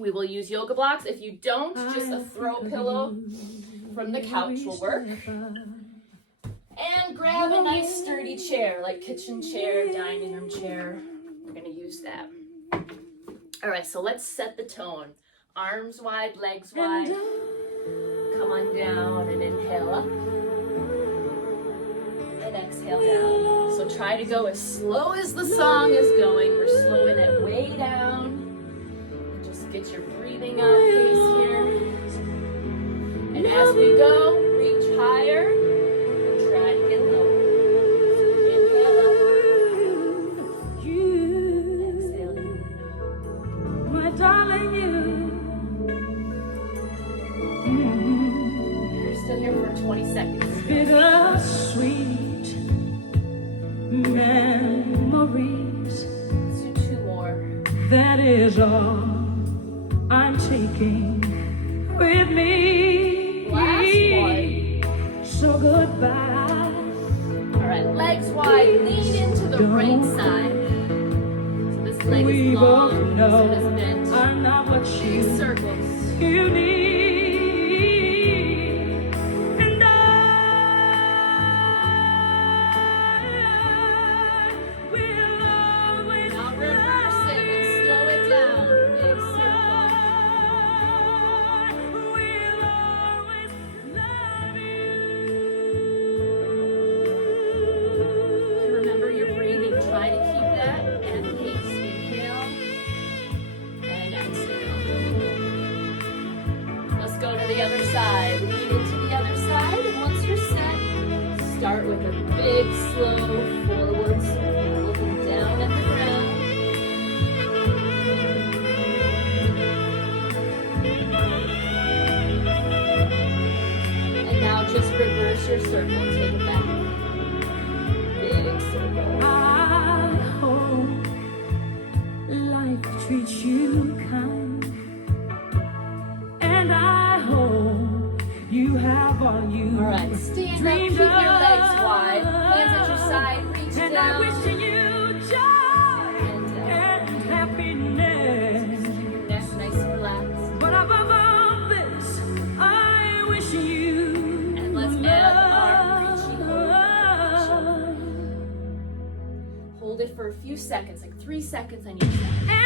We will use yoga blocks. If you don't, just a throw pillow from the couch will work. And grab a nice sturdy chair, like kitchen chair, dining room chair. We're gonna use that. All right, so let's set the tone. Arms wide, legs wide. Come on down and inhale up. And exhale down. So try to go as slow as the song is going. We're slowing it way down. And just get your breathing on pace here. And as we go, reach higher. Here for 20 seconds. Bittersweet memories. Let's do 2 more. That is all I'm taking with me. Last one. So goodbye. All right, legs wide. Lean into the right side. So this leg is long. This one is bent. I'm not what Big circles. You need. The other side. Lean into the other side, and once you're set, start with a big, slow forward circle, looking down at the ground. And now just reverse your circle, take it back. Big circle. I hope life treats you kind. And I hope you have all you. All right, stand up, keep your legs wide, hands at your side, reach and down. I wish you joy and happiness. Keep your neck nice and relaxed. But above all this, I wish you. And let's add arm reaching over. Hold it for a few seconds, like 3 seconds on each side. And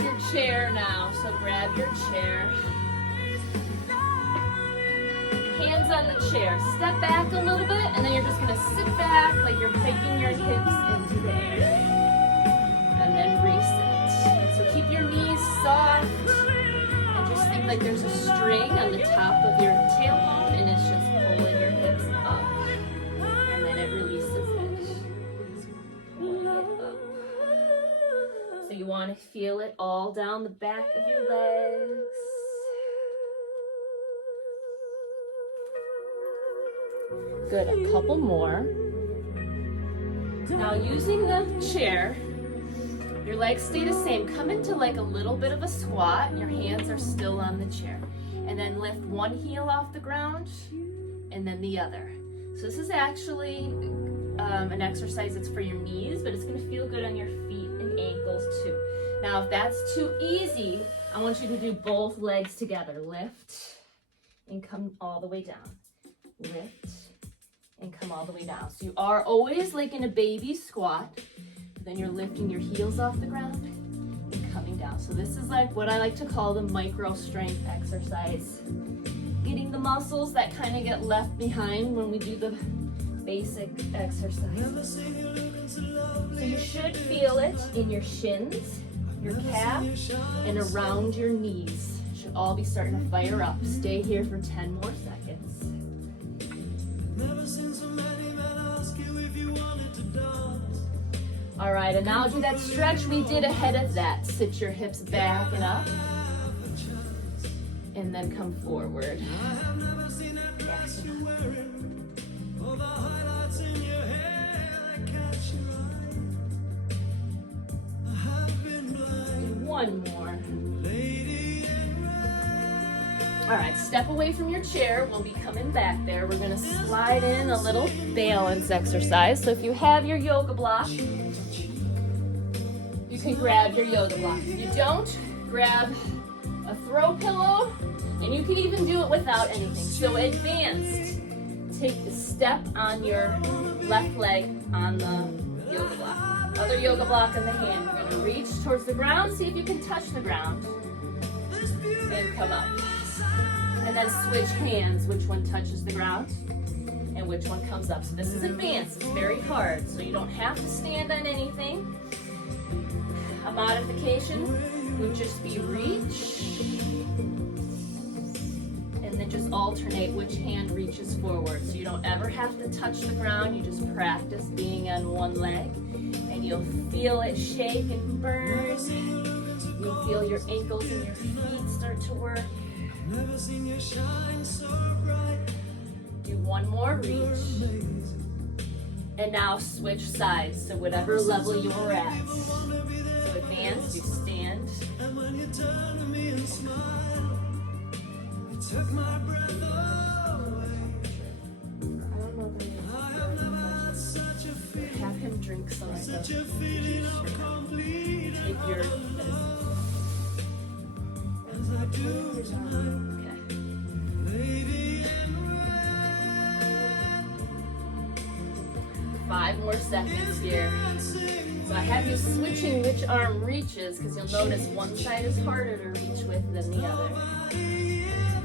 your chair now, so grab your chair. Hands on the chair. Step back a little bit, and then you're just going to sit back like you're hiking your hips into the air. And then reset. So keep your knees soft, and just think like there's a string on the top of your tailbone, and it's just pulling your hips up. And then it releases it. Pulling it up. So you want to feel it all down the back of your legs. Good, a couple more. Now using the chair, your legs stay the same. Come into like a little bit of a squat, and your hands are still on the chair. And then lift one heel off the ground, and then the other. So this is actually an exercise that's for your knees, but it's going to feel good on your feet and ankles too. Now if that's too easy, I want you to do both legs together. Lift and come all the way down. Lift and come all the way down. So you are always like in a baby squat, but then you're lifting your heels off the ground and coming down. So this is like what I like to call the micro strength exercise. Getting the muscles that kind of get left behind when we do the basic exercise. So you should feel it in your shins, your calf, and around your knees. Should all be starting to fire up. Stay here for 10 more seconds. All right, and now do that stretch we did ahead of that. Sit your hips back and up, and then come forward. Do one one more. All right, step away from your chair. We'll be coming back there. We're gonna slide in a little balance exercise. So if you have your yoga block, you can grab your yoga block. If you don't, grab a throw pillow, and you can even do it without anything. So advanced, take a step on your left leg on the yoga block. Other yoga block in the hand. You're gonna reach towards the ground, see if you can touch the ground, and come up. And then switch hands, which one touches the ground and which one comes up. So this is advanced, it's very hard, so you don't have to stand on anything. A modification would just be reach, and then just alternate which hand reaches forward. So you don't ever have to touch the ground, you just practice being on one leg, and you'll feel it shake and burn. You'll feel your ankles and your feet start to work. Never seen you shine so bright. Do one more reach. And now switch sides to whatever level you were at. So advance, you stand. And when you turn to me and smile, you took my breath away. I have never had such a feeling, Have him drink some of such the a feeling of complete Take your as I do tonight. okay. Lady in red, 5 more seconds here. So I have you switching which arm reaches, because you'll notice one side is harder to reach with than the other.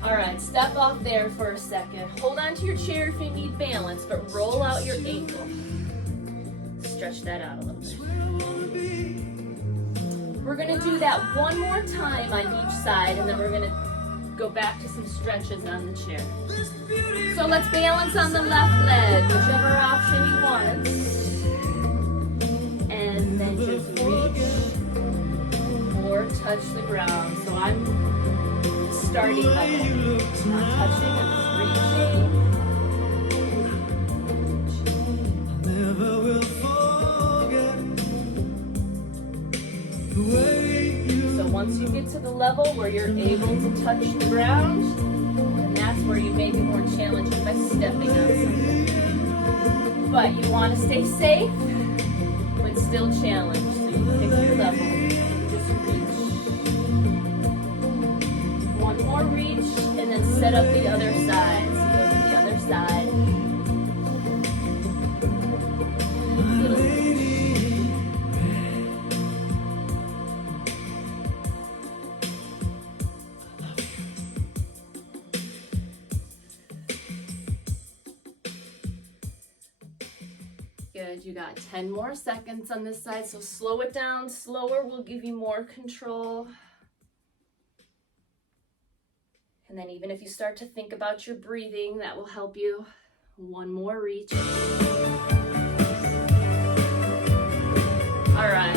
All right, step off there for a second. Hold on to your chair if you need balance, but roll out your ankle. Stretch that out a little bit. We're gonna do that one more time on each side, and then we're gonna go back to some stretches on the chair. So let's balance on the left leg, whichever option you want. And then just reach or touch the ground. So I'm starting level. Not touching, I'm just reaching. never will forget the way you. So once you get to the level where you're able to touch the ground, and that's where you make it more challenging by stepping on something. But you want to stay safe, but still challenged. So you pick your level. Just reach. One more reach, and then set up the other side. So go to the other side. Little reach. Good, you got 10 more seconds on this side, so slow it down. Slower will give you more control. And then even if you start to think about your breathing, that will help you. One more reach. All right,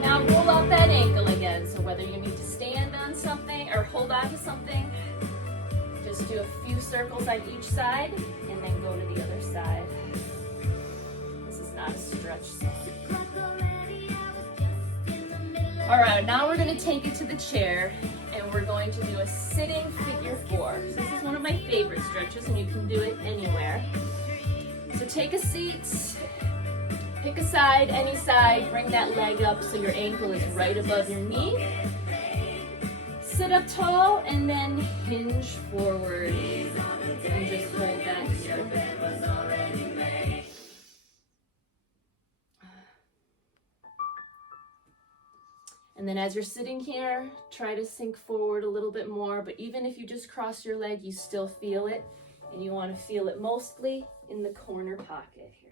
now roll out that ankle again. So whether you need to stand on something or hold on to something, just do a few circles on each side and then go to the other side. Not a stretch song. All right, now we're going to take it to the chair, and we're going to do a sitting figure 4. So this is one of my favorite stretches, and you can do it anywhere. So take a seat, pick a side, any side, bring that leg up so your ankle is right above your knee. Sit up tall, and then hinge forward, and just hold that here. And then as you're sitting here, try to sink forward a little bit more, but even if you just cross your leg, you still feel it, and you want to feel it mostly in the corner pocket here.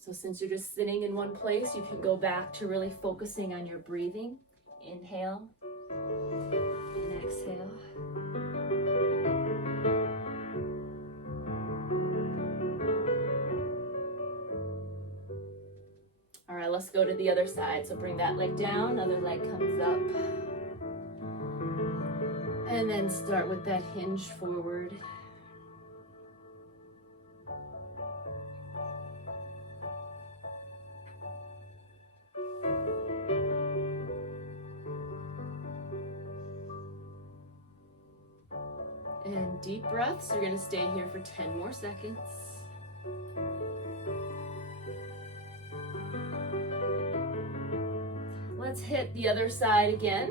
So since you're just sitting in one place, you can go back to really focusing on your breathing. Inhale and exhale. All right, let's go to the other side. So bring that leg down, other leg comes up. And then start with that hinge forward. deep breaths. You're gonna stay here for 10 more seconds. Let's hit the other side again.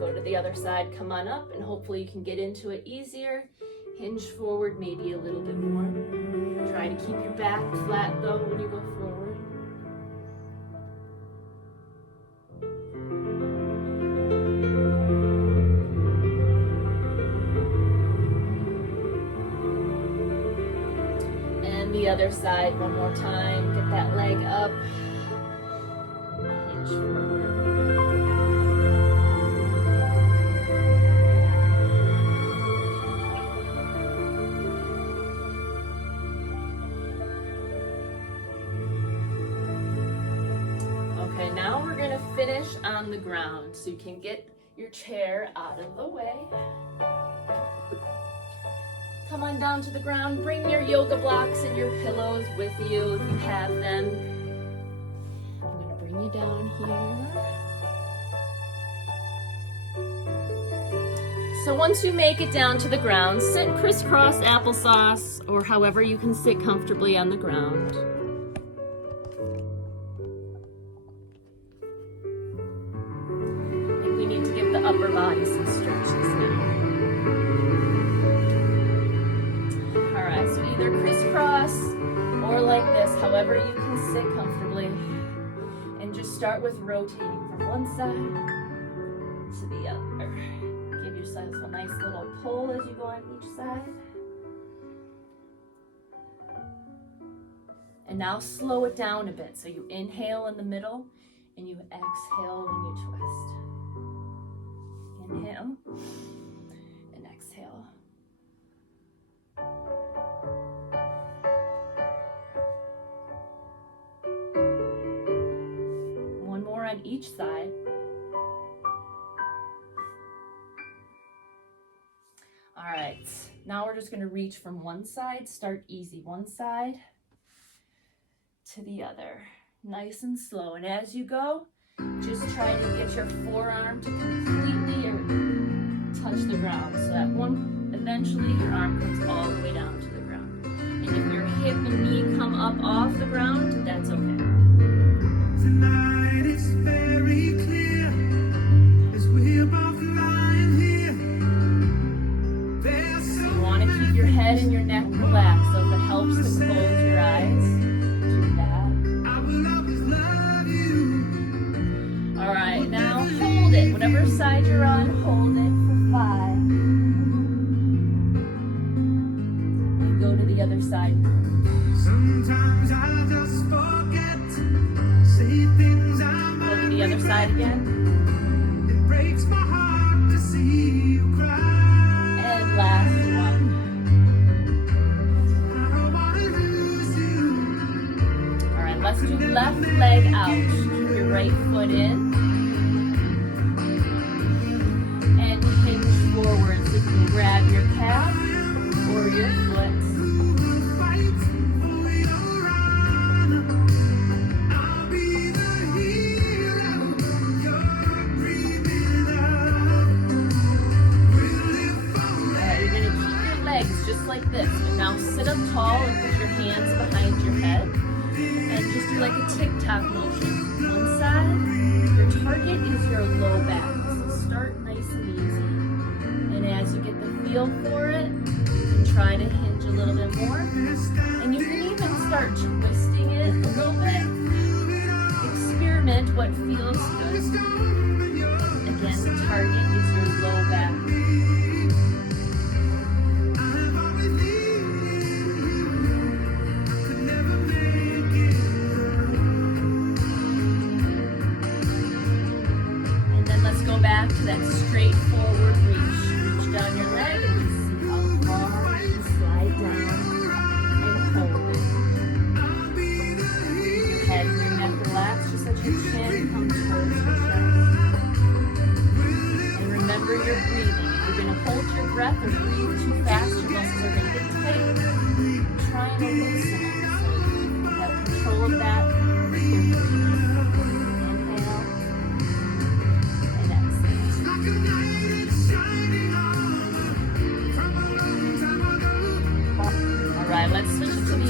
Go to the other side, come on up, and hopefully you can get into it easier. Hinge forward maybe a little bit more. Try to keep your back flat though when you go forward. And the other side one more time. Get that leg up. Hinge forward. Okay, now we're gonna finish on the ground so you can get your chair out of the way. Come on down to the ground, bring your yoga blocks and your pillows with you if you have them. I'm gonna bring you down here. So once you make it down to the ground, sit crisscross applesauce or however you can sit comfortably on the ground. Upper body some stretches now. All right, so either crisscross or like this, however you can sit comfortably. And just start with rotating from one side to the other. Give yourself a nice little pull as you go on each side. And now slow it down a bit. So you inhale in the middle and you exhale when you twist. Inhale and exhale. One more on each side. All right, now we're just going to reach from one side, start easy, one side to the other, nice and slow. And as you go, just try to get your forearm to completely touch the ground so that eventually your arm comes all the way down to the ground. And if your hip and knee come up off the ground, that's okay. Tonight it's very clear as we're both lying here. You want to keep your head and your neck relaxed, so if it helps to close your eyes, do that. I will always love you. All right, now hold it. Whatever side you're on, hold it for 5. And go to the other side. Sometimes I just forget to say things I'm Go to the other side again. It breaks my heart to see you cry. And last one. I don't wanna lose you. All right, let's do left leg out. Keep your right foot in. And hinge forward so you can grab your calf or your foot. Fight for your honor. I'll be the hero you're dreaming of. We'll live All right, you're gonna keep your legs just like this. And now sit up tall and put your hands behind your head. And just do like a tick-tock motion. One side, your target is your low back. So start nice and easy. And as you get the feel for it, you can try to hinge a little bit more. And you can even start twisting it a little bit. Experiment what feels good. Again, the target is your low back. And then let's go back to that straight forward reach. Reach down your leg and just see how far you can slide down and hold it. Your head and your neck relax, just let your chin come towards your chest. And remember your breathing. If you're going to hold your breath or breathe too fast, your muscles are going to get tight. Try and loosen it so you have control of that with your breathing. Inhale and exhale. like a light shining on from a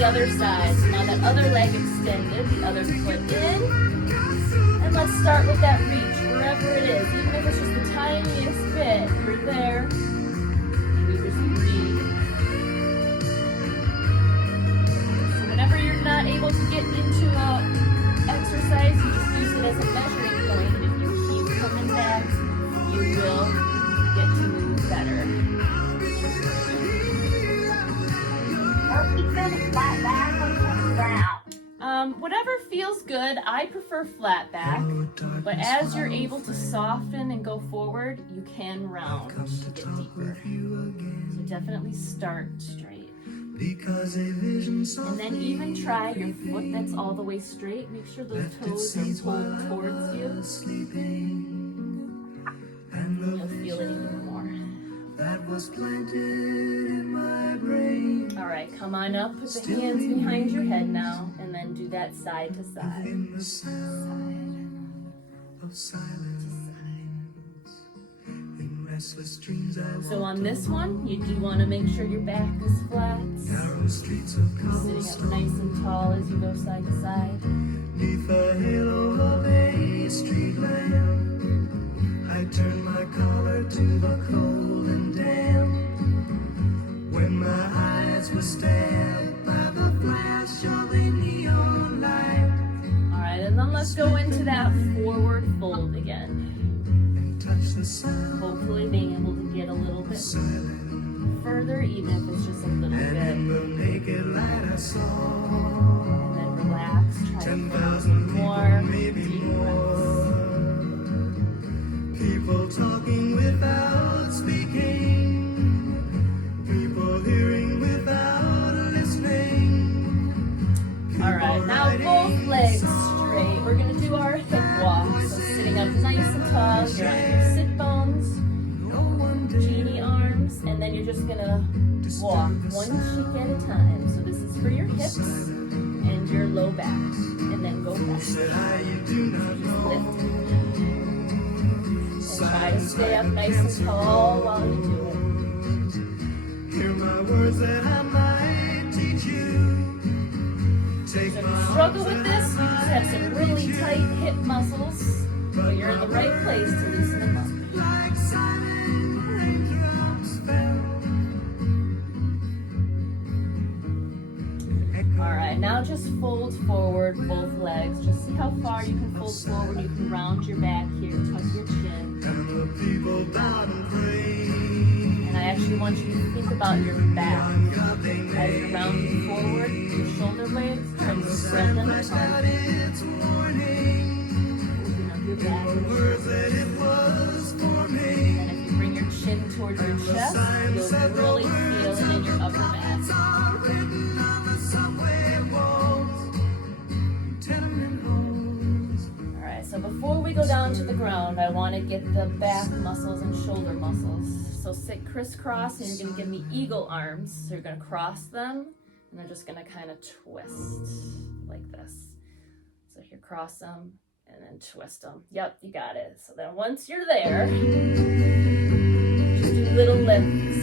other side. So now that other leg extended, the other foot in. And let's start with that reach, wherever it is. Even if it's just the tiniest bit, you're there. And you just breathe. So whenever you're not able to get into a exercise, you just use it as a measuring point. And if you keep coming back, you will get to move better. Flat back or ground? Whatever feels good. I prefer flat back, but as you're able to soften and go forward, you can round to get deeper. So definitely start straight. And then even try your foot that's all the way straight. Make sure those toes are pulled towards you. You'll feel it even more. All right, come on up. Put the hands behind your head now, and then do that side to side. So on this one, you do want to make sure your back is flat. Sitting up nice and tall as you go side to side. Neath the halo of a street lamp, I turn my collar to the cold and damp. When my eyes were stabbed by the flash of a neon light. All right, and then let's go into that forward fold again. Hopefully being able to get a little bit further, even if it's just a little bit. And then relax, try to get more deep breaths. People talking without speaking. People hearing without listening. All right, now both legs straight. We're gonna do our hip walk. So sitting up nice and tall, you're on your sit bones, genie arms, and then you're just gonna walk one cheek at a time. So this is for your hips and your low back, and then go back. Just lift it. And try to stay up nice and tall while you do it. Hear my words that I might teach you. So if you struggle with this, you just have some really tight hip muscles, but you're in the right place to loosen them up. Like silent raindrops fell. All right, now just fold forward both legs. Just see how far you can fold forward. You can round your back here, tuck your chin. And the people bowed and prayed. And I actually want you to think about your back. As you're rounding forward, your shoulder blades, try to spread them apart. Open up your back and shoulders. And if you bring your chin towards your chest, you'll really feel it in your upper back. Alright, so before we go down to the ground, I want to get the back muscles and shoulder muscles. So sit crisscross, and you're going to give me eagle arms. So you're going to cross them, and they're just going to kind of twist like this. So here, cross them, and then twist them. Yep, you got it. So then once you're there, just do little lifts,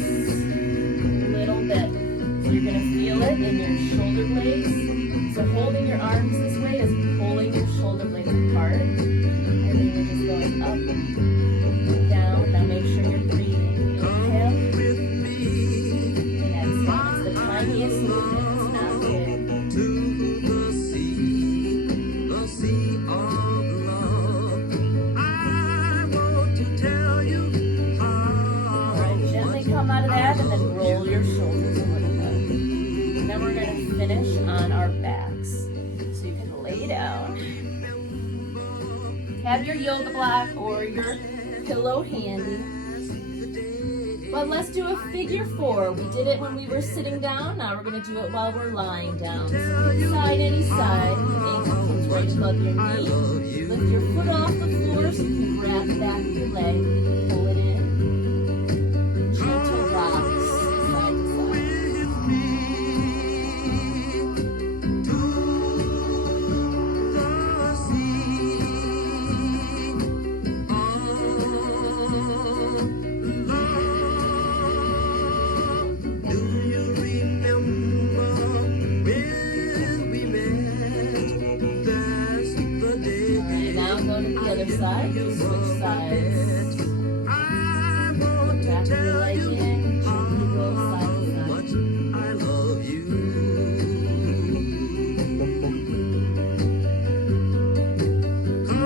little bit. So you're going to feel it in your shoulder blades. So holding your arms this way is pulling your shoulder blades apart. And then you're just going up and down. Now make sure you're breathing. Inhale. And exhale. It's the tiniest movement. It's not big. Alright, gently come out of that and then roll your shoulders a little bit. And then we're going to finish on our backs. So you can lay down. Have your yoga block or your pillow handy. But let's do a figure four. We did it when we were sitting down. Now we're going to do it while we're lying down. So side, any side. Ankle comes right above your knee. Lift your foot off the floor so you can grab the back of your leg. Pull it in. Gentle rocks side to side. Do you remember when other side. Just switch sides. Put back your leg in and gently go side to side. I love you. Come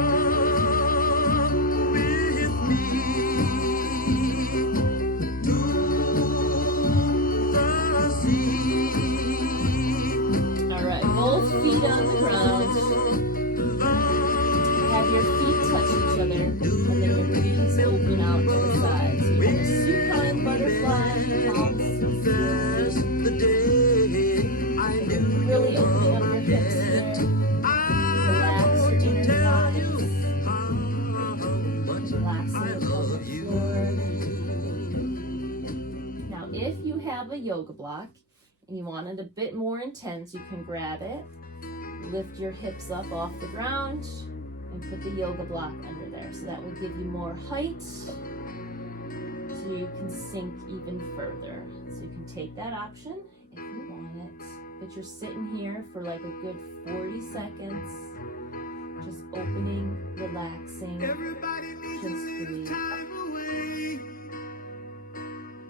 with me to the sea. All right, both feet on the ground. Have your feet touch each other, and then your knees open out to the sides. So you're in a supine butterfly, palms sincere. The day I And you're really opening up your hips here. Relax your inner thighs. Relax your pelvic floor. Now, if you have a yoga block and you want it a bit more intense, you can grab it, lift your hips up off the ground, and put the yoga block under there. So that will give you more height, so you can sink even further. So you can take that option if you want it. But you're sitting here for like a good 40 seconds, just opening, relaxing, everybody needs a just little breathe. time away.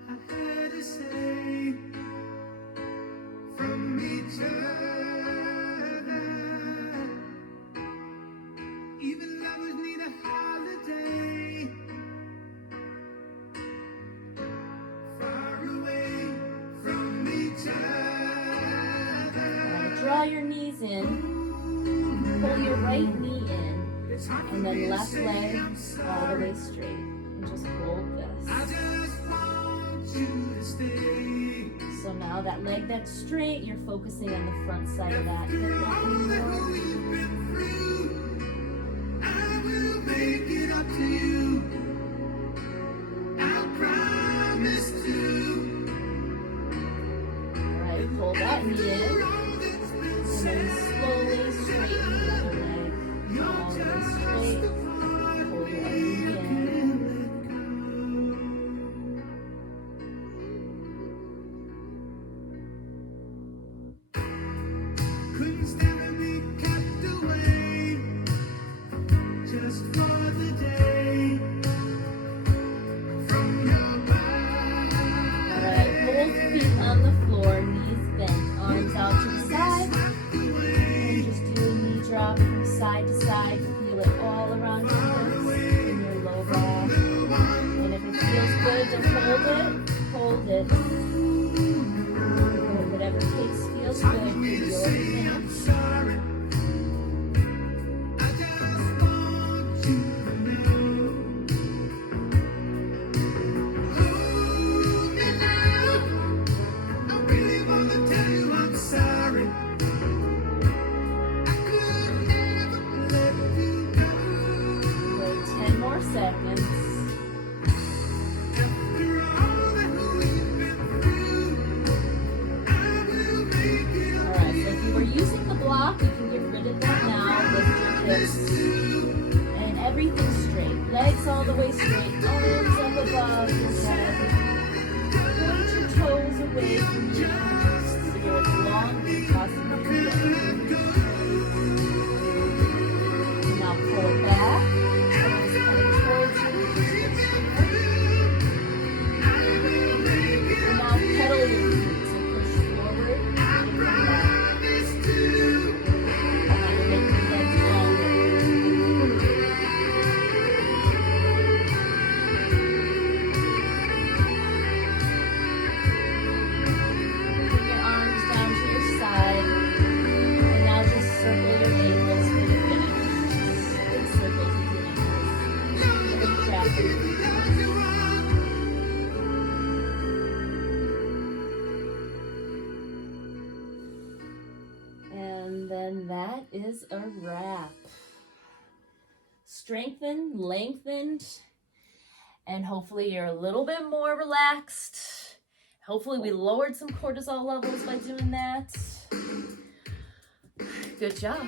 I had to say from each other. Even lovers need a holiday. Far away from each other. Now draw your knees in, pull your right knee in, It's hard for and me then to left say leg I'm all the sorry. way straight. And just hold I this. just want you to stay. So now that leg that's straight, you're focusing on the front side of that hip All opening that more. we've been through, I will make it up to you. I promise to. All right, pull that knee in, After all that's been and then said, slowly straighten the other leg. you're All the way just straight. the part Pull your other we knee in. can't let go. Couldn't stand to be kept away just for the day from your body. All right, both feet on the floor, knees bent, arms out to the side, and just do a knee drop from side to side. Feel it all around your hips in your low back. And if it feels good to hold it. Whatever takes feels good for your thing. I'm sorry. I just want you to know. Hold me now. I really want to tell you I'm sorry. I could never let you go. Wait 10 more seconds. After all that we've been through, I will make it All up right, to so if you were using the block, you can get rid of that now. Lift your hips and everything straight. Legs all the way straight. Arms up above your head. Point your toes away from you. So you're as long as you possibly can get. Now pull it back. Toes coming towards you. Just lift straight. And now pedal your feet. So push forward and come back. And make your legs longer. Bring your arms down to your side. And now just circle your ankles for the finish. Big circles with your ankles. Little traffic. And then that is a wrap. Strengthened, lengthened, and hopefully you're a little bit more relaxed. Hopefully we lowered some cortisol levels by doing that. Good job.